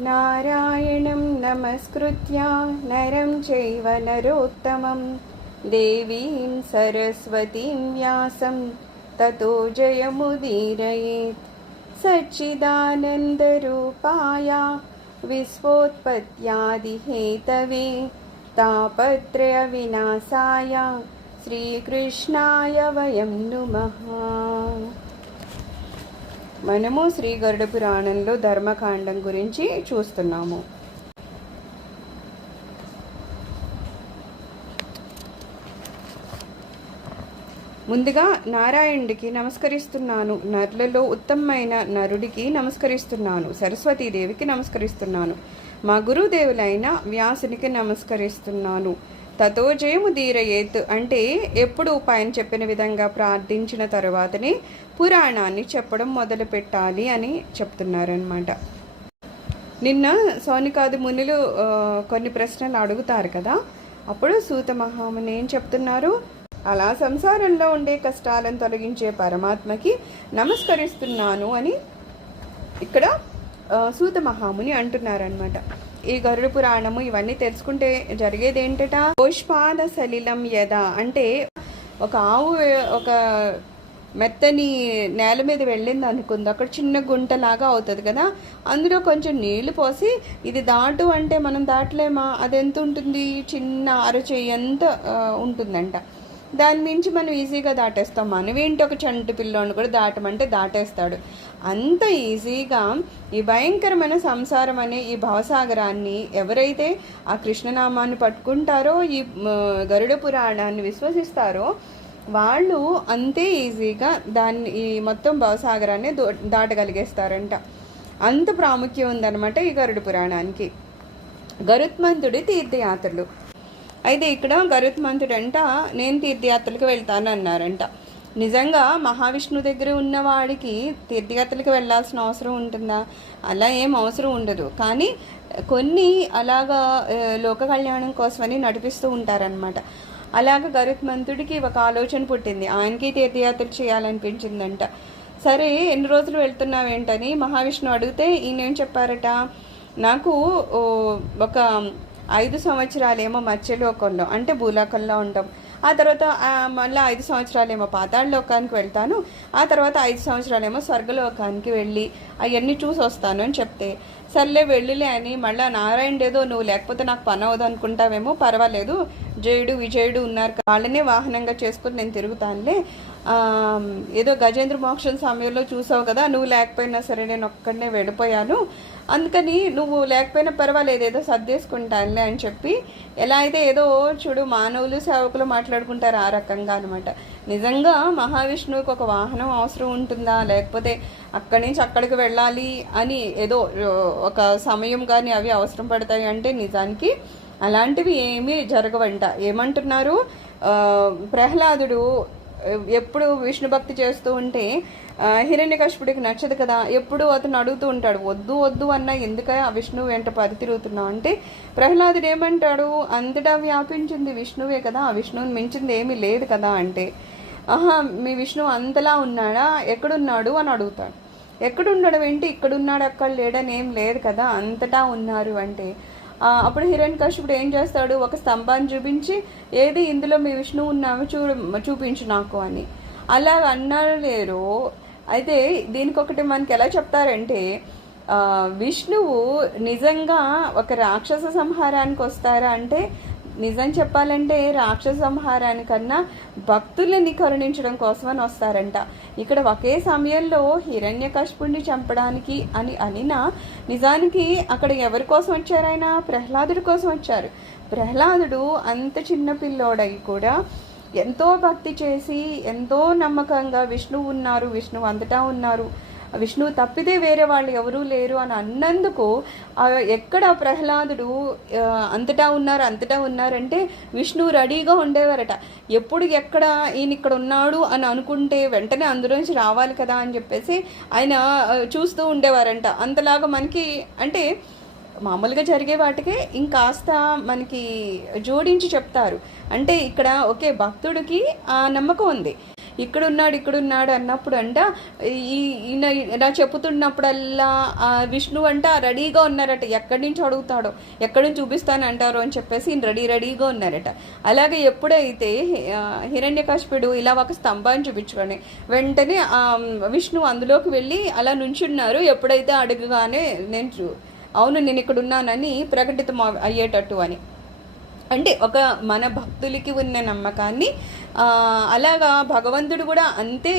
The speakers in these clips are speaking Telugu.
नारायणं नमस्कृत्या नरं चैव नरोत्तमं। देवीं सरस्वतीं व्यासं ततो जयमुदीरयेत्। सच्चिदानन्दरूपाय विस्वोत्पत्यादिहेतवे तापत्रयविनाशाय श्रीकृष्णाय वयं नुमः। మనము శ్రీ గరుడ పురాణంలో ధర్మకాండం గురించి చూస్తున్నాము. ముందుగా నారాయణుడికి నమస్కరిస్తున్నాను. నరులలో ఉత్తమమైన నరుడికి నమస్కరిస్తున్నాను. సరస్వతీదేవికి నమస్కరిస్తున్నాను. మా గురుదేవులైన వ్యాసునికి నమస్కరిస్తున్నాను. తతో జయము ధీరయేత్ అంటే ఎప్పుడు పైన చెప్పిన విధంగా ప్రార్థించిన తర్వాతనే పురాణాన్ని చెప్పడం మొదలు పెట్టాలి అని చెప్తున్నారనమాట నిన్న సోనికాది మునులు కొన్ని ప్రశ్నలు అడుగుతారు కదా అప్పుడు సూత మహాముని ఏం చెప్తున్నారు? అలా సంసారంలో ఉండే కష్టాలను తొలగించే పరమాత్మకి నమస్కరిస్తున్నాను అని ఇక్కడ సూత మహాముని అంటున్నారనమాట ఈ గరుడ పురాణము ఇవన్నీ తెలుసుకుంటే జరిగేది ఏంటట పోష్పాద సలిలం యద అంటే ఒక ఆవు ఒక మెత్తని నేల మీద వెళ్ళింది అనుకుంది. అక్కడ చిన్న గుంటలాగా అవుతుంది కదా? అందులో కొంచెం నీళ్ళు పోసి ఇది దాటు అంటే మనం దాటలేమా? అది ఎంత ఉంటుంది? చిన్న అరచేయి ఎంత ఉంటుందంట. దాని మించి మనం ఈజీగా దాటేస్తాం. మనమేంటి ఒక చంటి పిల్లోని కూడా దాటమంటే దాటేస్తాడు. అంత ఈజీగా ఈ భయంకరమైన సంసారం అనే ఈ భవసాగరాన్ని ఎవరైతే ఆ కృష్ణనామాన్ని పట్టుకుంటారో ఈ గరుడ పురాణాన్ని విశ్వసిస్తారో వాళ్ళు అంతే ఈజీగా దాన్ని ఈ మొత్తం భవసాగరాన్ని దో దాటగలిగేస్తారంట. అంత ప్రాముఖ్యం ఉందన్నమాట ఈ గరుడ పురాణానికి. గరుత్మంతుడి తీర్థయాత్రలు. అయితే ఇక్కడ గరుత్మంతుడు అంట నేను తీర్థయాత్రలకు వెళ్తాను అన్నారంట నిజంగా మహావిష్ణు దగ్గర ఉన్నవాడికి తీర్థయాత్రలకు వెళ్ళాల్సిన అవసరం ఉంటుందా? అలా ఏం అవసరం ఉండదు. కానీ కొన్ని అలాగా లోక కళ్యాణం కోసమని నడిపిస్తూ ఉంటారనమాట అలాగ గరుత్మంతుడికి ఒక ఆలోచన పుట్టింది. ఆయనకి తీర్థయాత్ర చేయాలనిపించిందంట. సరే ఎన్ని రోజులు వెళ్తున్నావేంటని మహావిష్ణువు అడిగితే ఈయన ఏం చెప్పారట? నాకు ఒక ఐదు సంవత్సరాలేమో మత్స్యలోకంలో అంటే భూలోకంలో ఉంటాం ఆ తర్వాత మళ్ళీ ఐదు సంవత్సరాలేమో పాతాళలోకానికి వెళ్తాను. ఆ తర్వాత ఐదు సంవత్సరాలేమో స్వర్గలోకానికి వెళ్ళి అవన్నీ చూసి వస్తాను అని చెప్తే సర్లే వెళ్ళిలే అని మళ్ళీ నారాయణ ఏదో నువ్వు లేకపోతే నాకు పని అవ్వదు అనుకుంటావేమో పర్వాలేదు. జయుడు విజయుడు ఉన్నారు వాళ్ళనే వాహనంగా చేసుకుని నేను తిరుగుతానులే. ఏదో గజేంద్ర మోక్షం సమయంలో చూసావు కదా నువ్వు లేకపోయినా సరే నేను ఒక్కడనే వెళ్ళిపోయాను. అందుకని నువ్వు లేకపోయినా పర్వాలేదు ఏదో సర్దేసుకుంటానులే అని చెప్పి ఎలా అయితే ఏదో చూడు మానవులు సేవకులు మాట్లాడుకుంటారు ఆ రకంగా అనమాట నిజంగా మహావిష్ణువుకి ఒక వాహనం అవసరం ఉంటుందా? లేకపోతే అక్కడి నుంచి అక్కడికి వెళ్ళాలి అని ఏదో ఒక సమయం కానీ అవి అవసరం పడతాయి అంటే నిజానికి అలాంటివి ఏమీ జరగవంట. ఏమంటున్నారు? ప్రహ్లాదుడు ఎప్పుడు విష్ణు భక్తి చేస్తూ ఉంటే ఆ, హిరణ్యకశిపుడికి నచ్చదు కదా. ఎప్పుడు అతను అడుగుతూ ఉంటాడు వద్దు వద్దు అన్న ఎందుక ఆ విష్ణువు వెంట పది తిరుగుతున్నావు? అంటే ప్రహ్లాదుడు ఏమంటాడు అంతటా వ్యాపించింది విష్ణువే కదా ఆ విష్ణువుని మించింది ఏమీ లేదు కదా అంటే ఆహా మీ విష్ణువు అంతలా ఉన్నాడా? ఎక్కడున్నాడు? అని అడుగుతాడు. ఎక్కడున్నాడు ఏంటి ఇక్కడున్నాడు అక్కడ లేడని ఏం లేదు కదా అంతటా ఉన్నారు అంటే అప్పుడు హిరణ్ హిరణ్యకశిపుడు ఏం చేస్తాడు? ఒక స్తంభాన్ని చూపించి ఏది ఇందులో మీ విష్ణువు ఉన్నాము చూ చూపించు నాకు అని. అలా అన్నారు లేరు అయితే దీనికి ఒకటి మనకి ఎలా చెప్తారంటే విష్ణువు నిజంగా ఒక రాక్షస సంహారానికి వస్తారా అంటే నిజం చెప్పాలంటే రాక్షస సంహారానికన్నా భక్తులని కరుణించడం కోసమని వస్తారంట. ఇక్కడ ఒకే సమయంలో హిరణ్యకశిపుణ్ణి చంపడానికి అని అనినా నిజానికి అక్కడ ఎవరి కోసం వచ్చారు ఆయన? ప్రహ్లాదుడి కోసం వచ్చారు. ప్రహ్లాదుడు అంత చిన్న పిల్లోడై కూడా ఎంతో భక్తి చేసి ఎంతో నమ్మకంగా విష్ణువు ఉన్నారు విష్ణువు అంతటా ఉన్నారు. విష్ణువు తప్పితే వేరే వాళ్ళు ఎవరూ లేరు అని అన్నందుకు ఎక్కడ ప్రహ్లాదుడు అంతటా ఉన్నారు అంతటా ఉన్నారంటే విష్ణువు రెడీగా ఉండేవారట. ఎప్పుడు ఎక్కడ ఈయన ఇక్కడ ఉన్నాడు అని అనుకుంటే వెంటనే అందులోంచి రావాలి కదా అని చెప్పేసి ఆయన చూస్తూ ఉండేవారంట. అంతలాగా మనకి అంటే మామూలుగా జరిగే వాటికే ఇంకాస్త మనకి జోడించి చెప్తారు. అంటే ఇక్కడ ఒకే భక్తుడికి ఆ నమ్మకం ఉంది. ఇక్కడున్నాడు ఇక్కడున్నాడు ఇక్కడ ఉన్నాడు అన్నప్పుడు అంట ఈ నా ఇలా చెప్పుతున్నప్పుడల్లా ఆ విష్ణు అంట రెడీగా ఉన్నారట. ఎక్కడి నుంచి అడుగుతాడో ఎక్కడి నుంచి చూపిస్తానంటారో అని చెప్పేసి రెడీ రెడీగా ఉన్నారట. అలాగే ఎప్పుడైతే హిరణ్యకశిపుడు ఇలా ఒక స్తంభాన్ని చూపించుకొని వెంటనే ఆ విష్ణు అందులోకి వెళ్ళి అలా నుంచున్నారు. ఎప్పుడైతే అడగగానే నేను అవును నేను ఇక్కడ ఉన్నానని ప్రకటితం అయ్యేటట్టు అని. అంటే ఒక మన భక్తులకి ఉన్న నమ్మకాన్ని అలాగా భగవంతుడు కూడా అంతే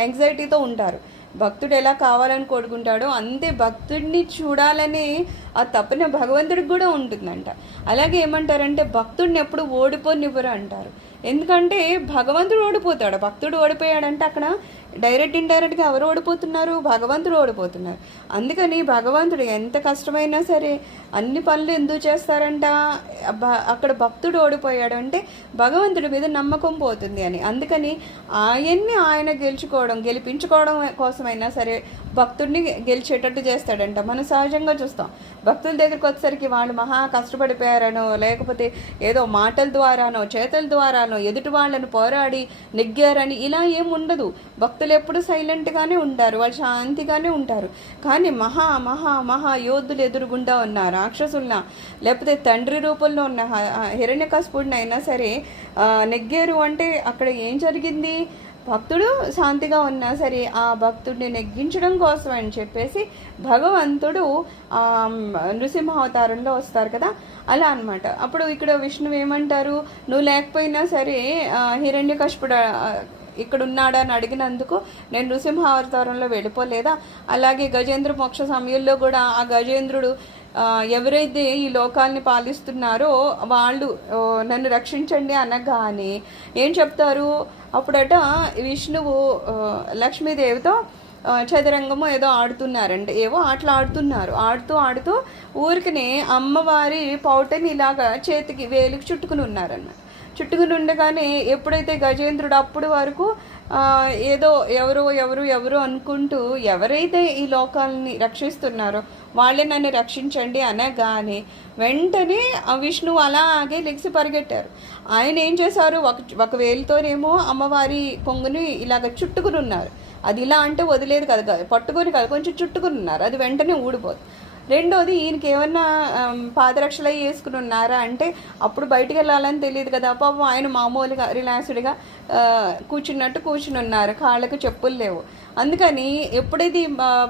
యాంగ్జైటీతో ఉంటారు. భక్తుడు ఎలా కావాలని కోరుకుంటాడో అంతే భక్తుడిని చూడాలనే ఆ తపన భగవంతుడికి కూడా ఉంటుందంట. అలాగే ఏమంటారంటే భక్తుడిని ఎప్పుడు ఓడిపోనివ్వరు అంటారు. ఎందుకంటే భగవంతుడు ఓడిపోతాడు. భక్తుడు ఓడిపోయాడంటే అక్కడ డైరెక్ట్ ఇండైరెక్ట్గా ఎవరు ఓడిపోతున్నారు? భగవంతుడు ఓడిపోతున్నారు. అందుకని భగవంతుడు ఎంత కష్టమైనా సరే అన్ని పనులు ఎందుకు చేస్తారంట? అక్కడ భక్తుడు ఓడిపోయాడు అంటే భగవంతుడి మీద నమ్మకం పోతుంది అని. అందుకని ఆయన్ని ఆయన గెలుచుకోవడం గెలిపించుకోవడం కోసమైనా సరే భక్తుడిని గెలిచేటట్టు చేస్తాడంట. మనం సహజంగా చూస్తాం. భక్తుల దగ్గరికి వచ్చేసరికి వాళ్ళు మహా కష్టపడిపోయారనో లేకపోతే ఏదో మాటల ద్వారానో చేతల ద్వారానో ఎదుటి వాళ్ళని పోరాడి నెగ్గారని ఇలా ఏం ఉండదు. భక్తులు ఎప్పుడు సైలెంట్గానే ఉంటారు. వాళ్ళు శాంతిగానే ఉంటారు. కానీ మహా మహా మహా యోధులు ఎదురుగుండా ఉన్న రాక్షసులన లేకపోతే తండ్రి రూపంలో ఉన్న హిరణ్యకశిపుడిని అయినా సరే నెగ్గారు అంటే అక్కడ ఏం జరిగింది? భక్తుడు శాంతిగా ఉన్నా సరే ఆ భక్తుడిని నెగ్గించడం కోసం అని చెప్పేసి భగవంతుడు నృసింహావతారంలో వస్తారు కదా? అలా అన్నమాట. అప్పుడు ఇక్కడ విష్ణువు ఏమంటారు? నువ్వు లేకపోయినా సరే హిరణ్య ఇక్కడ ఉన్నాడా అని అడిగినందుకు నేను నృసింహావతారంలో వెళ్ళిపోలేదా? అలాగే గజేంద్ర మోక్ష సమయంలో కూడా ఆ గజేంద్రుడు ఎవరైతే ఈ లోకాల్ని పాలిస్తున్నారో వాళ్ళు నన్ను రక్షించండి అనగానే ఏం చెప్తారు? అప్పుడట విష్ణువు లక్ష్మీదేవితో ఆ, చదరంగము ఏదో ఆడుతున్నారండి ఏవో ఆటలు ఆడుతున్నారు. ఆడుతూ ఆడుతూ ఊరికినే అమ్మవారి పౌటని ఇలాగా చేతికి వేలికి చుట్టుకుని ఉన్నారన్నమాట. చుట్టుకుని ఉండగానే ఎప్పుడైతే గజేంద్రుడు అప్పుడు వరకు ఏదో ఎవరు ఎవరు ఎవరు అనుకుంటూ ఎవరైతే ఈ లోకాలని రక్షిస్తున్నారో వాళ్ళే నన్ను రక్షించండి అనగానే వెంటనే ఆ విష్ణువు అలాగే లెగిసి పరిగెట్టారు. ఆయన ఏం చేశారు? ఒక ఒక వేలుతోనేమో అమ్మవారి కొంగుని ఇలాగ చుట్టుకుని ఉన్నారు. అది ఇలా అంటే వదిలేదు కదా పట్టుకొని కదా కొంచెం చుట్టుకుని ఉన్నారు. అది వెంటనే ఊడిపోదు. రెండోది ఈయనకి ఏమన్నా ఆమ్, పాదరక్షలు అవి వేసుకుని ఉన్నారా? అంటే అప్పుడు బయటికి వెళ్ళాలని తెలియదు కదా. పాపం ఆయన మామూలుగా రిలాక్స్డ్గా కూర్చున్నట్టు కూర్చుని ఉన్నారు. కాళ్ళకు చెప్పులు లేవు. అందుకని ఎప్పుడైతే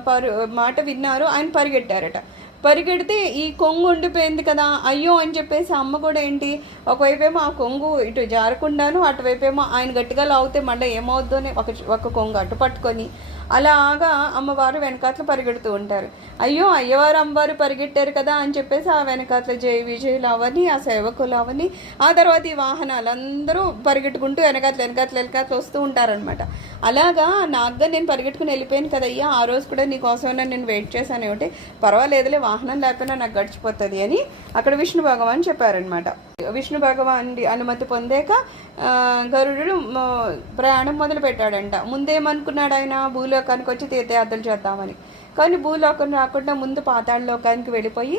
పరు మాట విన్నారో ఆయన పరిగెట్టారట. పరిగెడితే ఈ కొంగు ఉండిపోయింది కదా. అయ్యో అని చెప్పేసి అమ్మ కూడా ఏంటి ఒకవైపేమో ఆ కొంగు ఇటు జారకుండాను అటువైపేమో ఆయన గట్టిగా లాగితే మళ్ళీ ఏమవుద్దని ఒక ఒక కొంగు అటు పట్టుకొని అలాగా అమ్మవారు వెనకాతలు పరిగెడుతూ ఉంటారు. అయ్యో అయ్యవారు అమ్మవారు పరిగెట్టారు కదా అని చెప్పేసి ఆ వెనకాతల జయ విజయులు అవని ఆ సేవకులు అవని ఆ తర్వాత ఈ వాహనాలు అందరూ పరిగెట్టుకుంటూ వెనకాతలు వెనకాతలు వెనకాతలు వస్తూ ఉంటారనమాట అలాగా నాగ్గా నేను పరిగెట్టుకుని వెళ్ళిపోయాను కదయ్యా ఆ రోజు కూడా నీకోసమైనా నేను వెయిట్ చేశాను ఏమిటి పర్వాలేదులే వాహనం లేకపోయినా నాకు గడిచిపోతుంది అని అక్కడ విష్ణు భగవాన్ చెప్పారనమాట విష్ణు భగవాన్ని అనుమతి పొందాక గరుడు ప్రయాణం మొదలు పెట్టాడంట ముందేమనుకున్నాడు ఆయన భూలోకానికి వచ్చి తీర్థయాత్రలు చేద్దామని. కానీ భూలోకం రాకుండా ముందు పాతాళ లోకానికి వెళ్ళిపోయి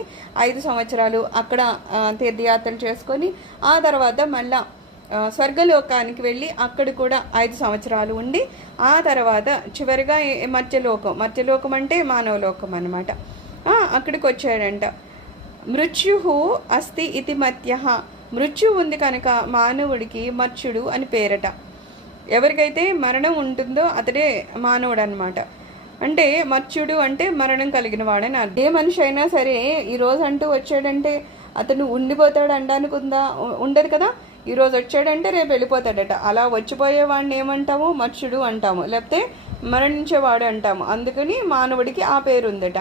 ఐదు సంవత్సరాలు అక్కడ తీర్థయాత్రలు చేసుకొని ఆ తర్వాత మళ్ళా స్వర్గలోకానికి వెళ్ళి అక్కడ కూడా ఐదు సంవత్సరాలు ఉండి ఆ తర్వాత చివరిగా మత్స్యలోకం. మత్స్యలోకం అంటే మానవలోకం అనమాట అక్కడికి వచ్చాడంట. మృత్యు అస్తి ఇతి మత్య. మృత్యు ఉంది కనుక మానవుడికి మత్స్యుడు అని పేరట. ఎవరికైతే మరణం ఉంటుందో అతడే మానవుడు అనమాట అంటే మత్స్యుడు అంటే మరణం కలిగిన వాడని అదే మనిషి అయినా సరే ఈరోజు అంటూ వచ్చాడంటే అతను ఉండిపోతాడు అనడానికి ఉందా? ఉండదు కదా? ఈరోజు వచ్చాడంటే రేపు వెళ్ళిపోతాడట. అలా వచ్చిపోయే వాడిని ఏమంటాము? మత్స్యుడు అంటాము. లేకపోతే మరణించేవాడు అంటాము. అందుకని మానవుడికి ఆ పేరు ఉందట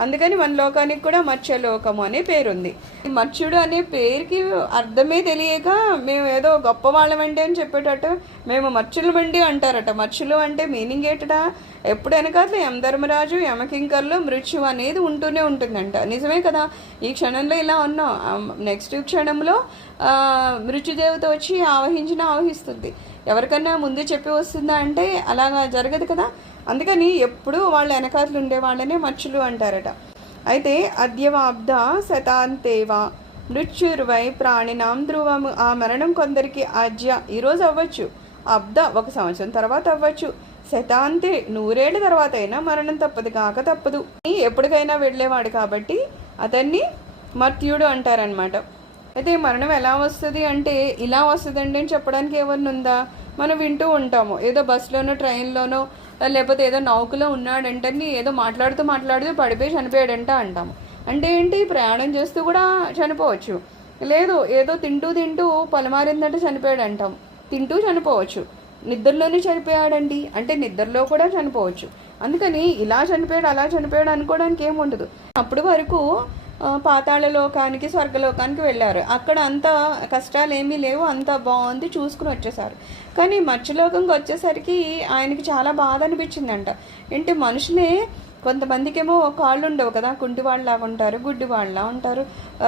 అందుకని మన లోకానికి కూడా మత్స్యలోకము అనే పేరుంది. మత్స్యుడు అనే పేరుకి అర్థమే తెలియక మేము ఏదో గొప్ప వాళ్ళమండి అని చెప్పేటట్టు మేము మత్స్యులమండి అంటారట. మత్స్యులు అంటే మీనింగ్ ఏటట? ఎప్పుడు వెనకాల యమధర్మరాజు యమకింకర్లో మృత్యు అనేది ఉంటూనే ఉంటుందంట. నిజమే కదా? ఈ క్షణంలో ఇలా ఉన్నాం. నెక్స్ట్ క్షణంలో మృత్యుదేవత వచ్చి ఆవహించిన ఆవహిస్తుంది. ఎవరికన్నా ముందు చెప్పి వస్తుందా అంటే అలాగా జరగదు కదా? అందుకని ఎప్పుడూ వాళ్ళ వెనకాతలు ఉండే వాళ్ళనే మచ్చులు అంటారట. అయితే అద్యవాబ్ద శతాంతేవా మృత్యుర్వై ప్రాణినాం ధ్రువము. ఆ మరణం కొందరికి ఆజ్య ఈరోజు అవ్వచ్చు. అబ్ద ఒక సంవత్సరం తర్వాత అవ్వచ్చు. శతాంతే నూరేళ్ళ తర్వాత అయినా మరణం తప్పదు కాక తప్పదు. ఎప్పటికైనా వెళ్ళేవాడు కాబట్టి అతన్ని మర్త్యుడు అంటారనమాట అయితే మరణం ఎలా వస్తుంది అంటే ఇలా వస్తుందండి అని చెప్పడానికి ఎవరిని ఉందా మనం వింటూ ఉంటాము. ఏదో బస్సులోనో ట్రైన్లోనో లేకపోతే ఏదో నౌకలో ఉన్నాడంటే ఏదో మాట్లాడుతూ మాట్లాడుతూ పడిపోయి చనిపోయాడంట అంటాము అంటే ఏంటి? ప్రయాణం చేస్తూ కూడా చనిపోవచ్చు. లేదు ఏదో తింటూ తింటూ పొలమారిందంటే చనిపోయాడు అంటాం తింటూ చనిపోవచ్చు. నిద్రలోనే చనిపోయాడండి. అంటే నిద్రలో కూడా చనిపోవచ్చు. అందుకని ఇలా చనిపోయాడు అలా చనిపోయాడు అనుకోవడానికి ఏముండదు. అప్పటి వరకు పాతాళలోకానికి పాతాళ లోకానికి స్వర్గలోకానికి వెళ్ళారు. అక్కడ అంత కష్టాలు ఏమీ లేవు అంత బాగుంది చూసుకుని వచ్చేసారు. కానీ మత్స్యలోకంకి వచ్చేసరికి ఆయనకి చాలా బాధ అనిపించిందంట. ఏంటి మనుషులే కొంతమందికేమో కాళ్ళు ఉండవు కదా కుంటి వాళ్ళలాగా ఉంటారు గుడ్డి వాళ్ళలా ఉంటారు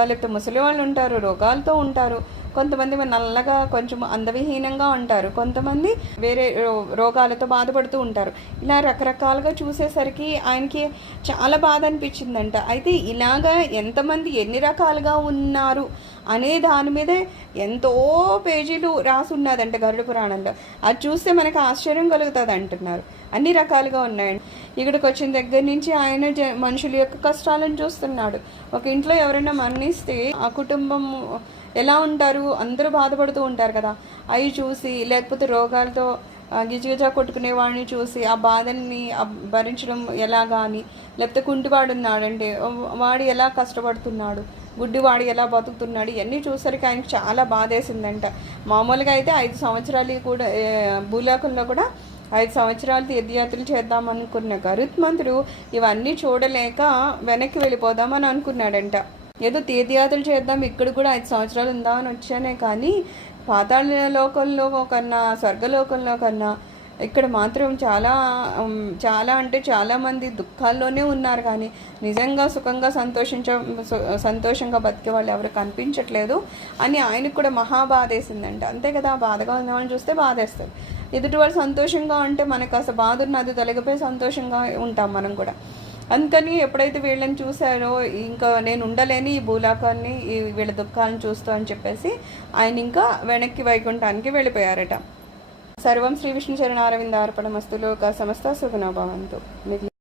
లేకపోతే ముసలి వాళ్ళు ఉంటారు రోగాలతో ఉంటారు. కొంతమంది నల్లగా కొంచెం అందవిహీనంగా ఉంటారు. కొంతమంది వేరే రో- రోగాలతో బాధపడుతూ ఉంటారు. ఇలా రకరకాలుగా చూసేసరికి ఆయనకి చాలా బాధ అనిపించిందంట. అయితే ఇలాగా ఎంతమంది ఎన్ని రకాలుగా ఉన్నారు అనే దాని మీదే ఎంతో పేజీలు రాసున్నదంట గరుడ పురాణంలో. అది చూస్తే మనకు ఆశ్చర్యం కలుగుతుంది అంటున్నారు అన్ని రకాలుగా ఉన్నాయండి. ఇక్కడికి వచ్చిన దగ్గర నుంచి ఆయన జ- మనుషుల యొక్క కష్టాలను చూస్తున్నాడు. ఒక ఇంట్లో ఎవరైనా మరణిస్తే ఆ కుటుంబం ఎలా ఉంటారు? అందరూ బాధపడుతూ ఉంటారు కదా. అవి చూసి లేకపోతే రోగాలతో ఆ, గిజగిజ కొట్టుకునే వాడిని చూసి ఆ బాధని భరించడం ఎలా కానీ లేకపోతే కుంటివాడు ఉన్నాడంటే వాడు ఎలా కష్టపడుతున్నాడు? గుడ్డివాడు ఎలా బతుకుతున్నాడు? ఇవన్నీ చూసరికి ఆయనకి చాలా బాధేసిందంట. మామూలుగా అయితే ఐదు సంవత్సరాలు కూడా భూలోకంలో కూడా ఐదు సంవత్సరాలు తీర్థయాత్రలు చేద్దామనుకున్న గరుత్మంతుడు ఇవన్నీ చూడలేక వెనక్కి వెళ్ళిపోదామని అనుకున్నాడంట. ఏదో తీర్థయాత్రలు చేద్దాం ఇక్కడ కూడా ఐదు సంవత్సరాలు ఉందామని వచ్చానే కానీ పాతాళ లోకంలో కన్నా స్వర్గలోకంలో కన్నా ఇక్కడ మాత్రం చాలా చాలా అంటే చాలామంది దుఃఖాల్లోనే ఉన్నారు కానీ నిజంగా సుఖంగా సంతోషించ సంతోషంగా బతికే వాళ్ళు ఎవరు కనిపించట్లేదు అని ఆయనకు కూడా మహా బాధేసిందంట. అంతే కదా బాధగా ఉన్నవాళ్ళని చూస్తే బాధేస్తుంది ఎదుటి వాళ్ళు సంతోషంగా ఉంటే మనకు అసలు బాధ ఉన్నది తొలగిపోయి సంతోషంగా ఉంటాం మనం కూడా. అందుకని ఎప్పుడైతే వీళ్ళని చూశారో ఇంకా నేను ఉండలేని ఈ భూలోకాన్ని ఈ వీళ్ళ దుఃఖాలను చూస్తూ అని చెప్పేసి ఆయన ఇంకా వెనక్కి వైకుంఠానికి వెళ్ళిపోయారట. సర్వం శ్రీ విష్ణు చరణ అరవింద అర్పణ మస్తులు సమస్త సుఖనోభవంతు